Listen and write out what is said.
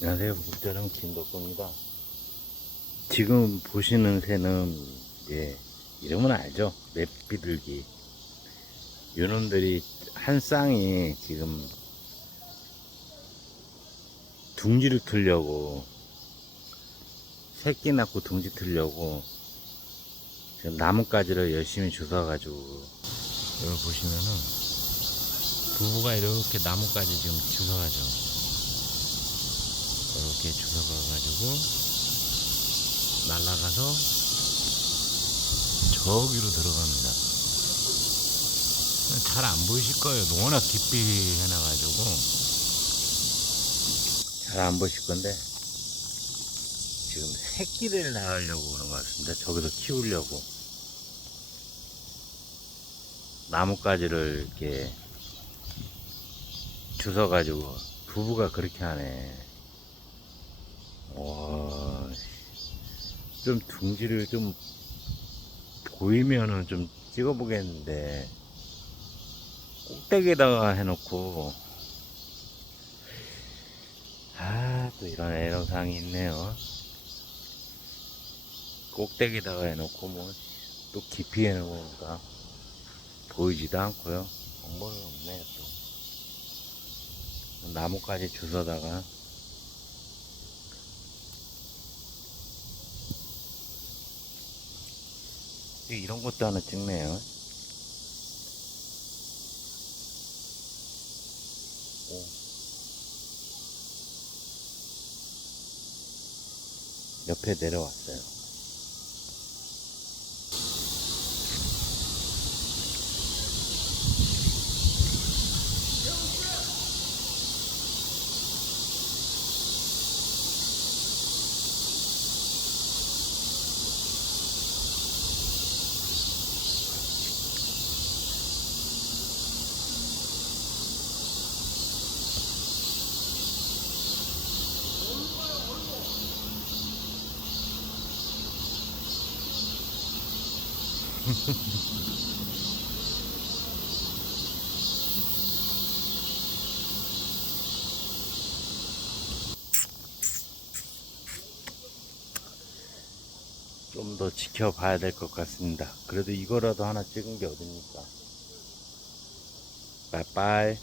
안녕하세요. 목자랑 김덕구입니다. 지금 보시는 새는 이제 이름은 알죠? 맵비둘기. 요놈들이 한 쌍이 지금 둥지를 틀려고 새끼 낳고 둥지 틀려고 지금 나뭇가지를 열심히 주워가지고 여기 보시면은 부부가 이렇게 나뭇가지 지금 주워가죠. 이렇게 주워가가지고 날아가서 저기로 들어갑니다. 잘 안 보이실 거예요. 워낙 깊이 해놔가지고 잘 안 보실 건데 지금 새끼를 낳으려고 그런 것 같습니다. 저기서 키우려고 나뭇가지를 이렇게 주워가지고 부부가 그렇게 하네. 와, 좀 둥지를 좀 보이면은 좀 찍어보겠는데. 꼭대기에다가 해놓고. 아 또 이런 애로사항이 있네요. 꼭대기에다가 해놓고 뭐 또 깊이 해놓으니까 보이지도 않고요. 정보는 없네요 또. 나뭇가지 주워다가 이런 것도 하나 찍네요. 오. 옆에 내려왔어요. 좀 더 지켜봐야 될 것 같습니다. 그래도 이거라도 하나 찍은 게 어딥니까? 빠이빠이.